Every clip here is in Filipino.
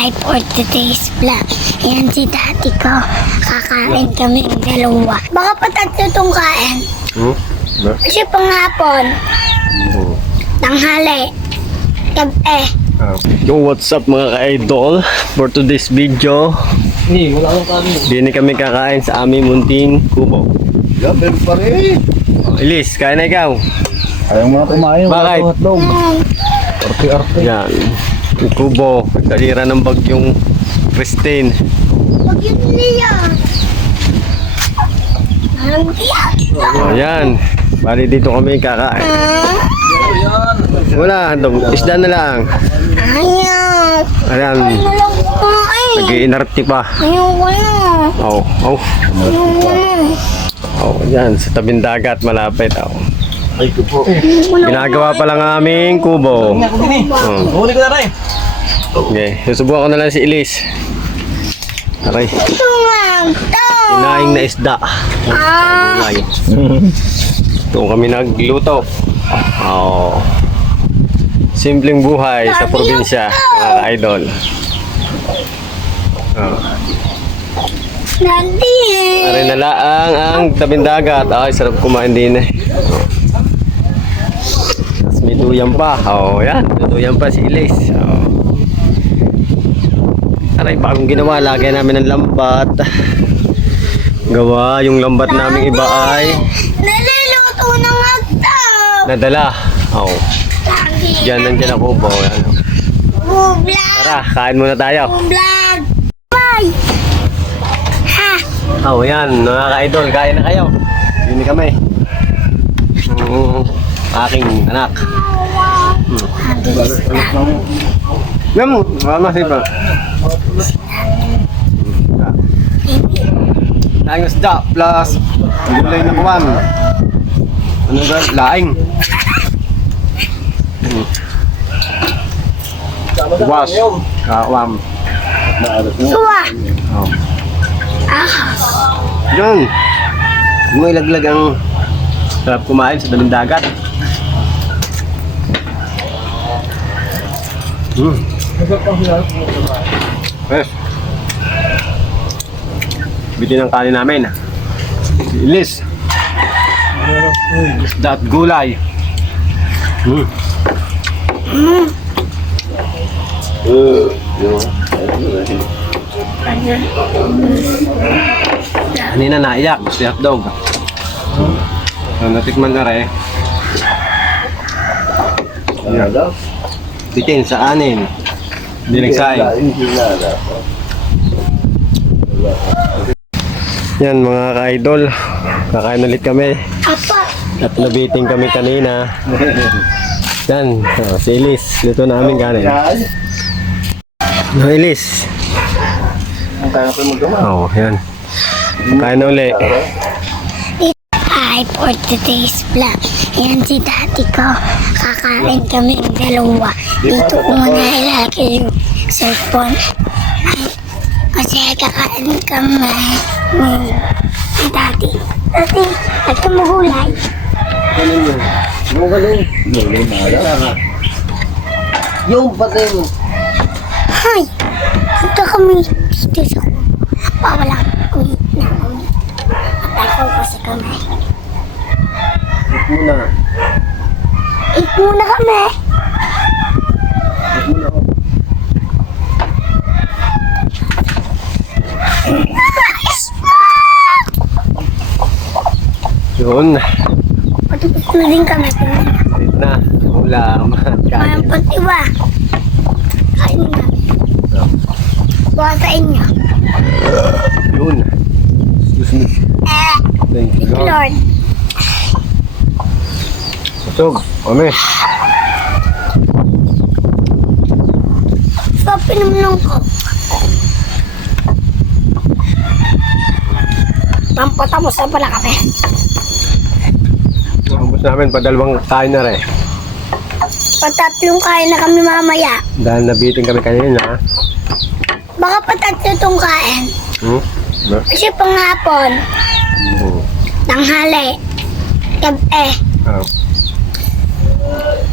Hi for today's vlog. Yan si dati ko. Kakain kami ng dalawa. Baka patatlo itong kain. Hmm? Ba? Kasi panghapon, Hmm. tanghali, gabi. Ah. Yo, what's up mga ka-idol? For today's video, Hindi, wala akong kami. dini kami kakain sa aming munting kubo. Gabi pa rin. Oh, Elise, kain na ikaw. Ayaw mo na kumain. Bakit? Hotdog. Mm, Arte-arte. Yan. Yung kubo, nagkalira ng bagyong Christine. Huwag yun niya. Ang tiyak. Oh, yan. Bali dito kami kakain. Wala, dog. Isda na lang. Ayaw. Ayan, nag-iinarte pa. Ayaw ko na. Oh, oh. Ayaw ko na. Oh, yan. Sa tabing dagat, malapit. Oh. Ay, ko po. Ginagawa pa lang aming kubo. Oh. Huli ko na rin. Okay, susubukan ko na lang si Elise. Aray, inaing na isda. Ah. Doon kami nagluto. Oh. Simpleng buhay sa probinsya, mga idol. Oh. nanti. Aray na laang ang tabing dagat. Ay, sarap kumain din eh. Oh. Tapos may duyan pa. Oh, yan. May duyan pa si Elise. Oh. Aray, bagong ginawa. Lagay namin ng lambat. Gawa, yung lambat namin iba ay Naluluto ng hotdog. nadala. Oh. Lagi. Diyan nandiyan ako po. Yan. Tara, kain muna tayo. Bublog. Bye. Ha. Oh, yan. Mga ka-idol, kain na kayo. Yun kami. Mm, aking anak. Yan, mama si pa. Laing isda plus gulay na kuwan. Ano ba? Laing. Was. Kawam. Suwa. Oh. Ah. Yan. Mo ilaglag ang sarap kumain sa daling dagat. Hmm. Fresh. Bitin ang kanin namin. Ilis. Isda at gulay. Hmm. Uh, Kanina naiyak si hotdog. So, natikman na rin. Yan. Bitin sa anin. Hindi nagsaing. Yan mga ka-idol. Kakain ulit kami. At nabiting kami kanina. Yan. Oh, si Elise. Luto namin kanin. No, Elise. Ang kaya ko. Oo, oh, yan. Kain na Hi for today's vlog. Yan si dati ko. Kakain kami ng dalawa. Dito ko muna ilagay yung cellphone. Ay, Kasi kakain kami. Si dati. Dati, at kumuhulay. Yung galing. Galing na lang. Yung patay mo. Hi! Punta kami dito sa Bawala kami na kami. Patay kasi kami. Muna. Eat muna kami. Muna ako. Yun. Patupos na din kami. Wait na. Ulam. Parang Kain. patiwa. Kain na. Buha sa inyo. Yun. Me. Eh, Thank you, Lord. Lord. Kusog. Kami. Sabi naman ko. Pampatapos na pala kami. Ubus namin pa dalawang kain na rin. Patatlong kain na kami mamaya. Dahil nabitin kami kanina. Baka patatlo itong kain. Hmm? Ba? Kasi panghapon, Hmm. tanghali, gabi. Ah,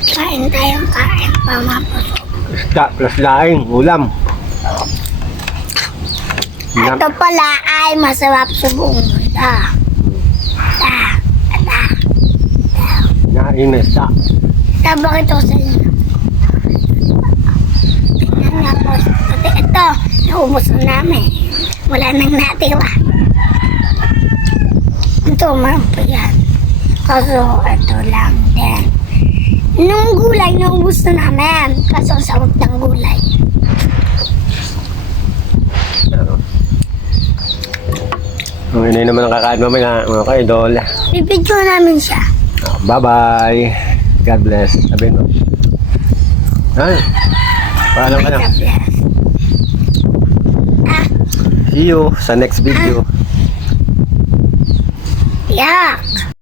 Kain tayong kain pamapos. isda plus laing. Ulam. Ito pala ay masarap sa buong mundo. Ah, ah, Nainis sa. Tabak ito sa inyo. Tingnan nga po. Pati ito, naubos na namin. Wala nang natira. Ito, man po yan. Kaso, ito lang din. Nung gulay, naubos na namin. Kaso, sawag ng gulay. Ang inay naman ang kakain mamaya mga ka-idol. Bibidyo namin siya. Bye-bye. God bless. Sabihin mo. Ay, paalam ka na. God bless. Ah, See you sa next video. yak.